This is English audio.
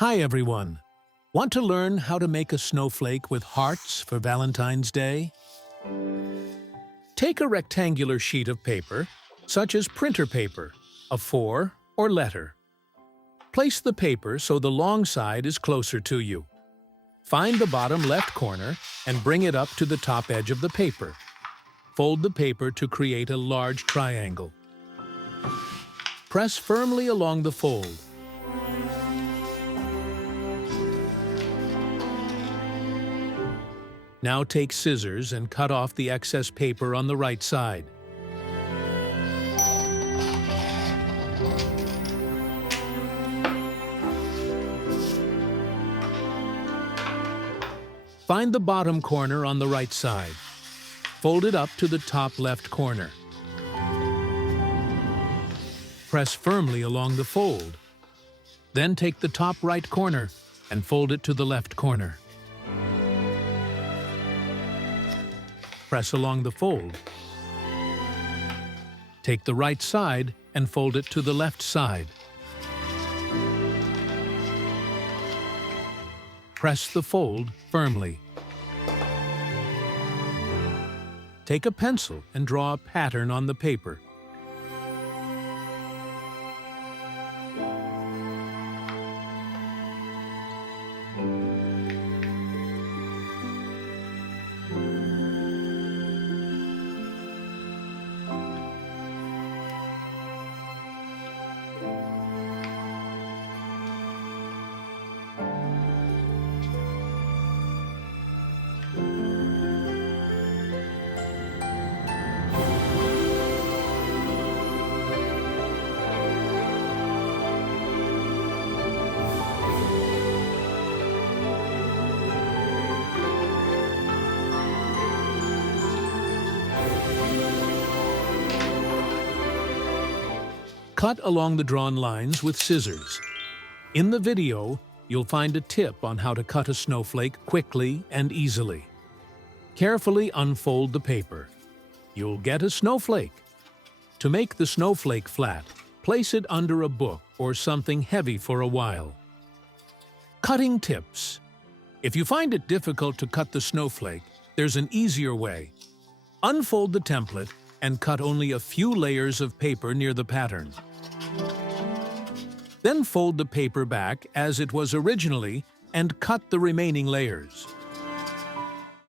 Hi everyone! Want to learn how to make a snowflake with hearts for Valentine's Day? Take a rectangular sheet of paper, such as printer paper, a 4 or letter. Place the paper so the long side is closer to you. Find the bottom left corner and bring it up to the top edge of the paper. Fold the paper to create a large triangle. Press firmly along the fold. Now take scissors and cut off the excess paper on the right side. Find the bottom corner on the right side. Fold it up to the top left corner. Press firmly along the fold. Then take the top right corner and fold it to the left corner. Press along the fold. Take the right side and fold it to the left side. Press the fold firmly. Take a pencil and draw a pattern on the paper. Cut along the drawn lines with scissors. In the video, you'll find a tip on how to cut a snowflake quickly and easily. Carefully unfold the paper. You'll get a snowflake. To make the snowflake flat, place it under a book or something heavy for a while. Cutting tips. If you find it difficult to cut the snowflake, there's an easier way. Unfold the template and cut only a few layers of paper near the pattern. Then fold the paper back as it was originally and cut the remaining layers.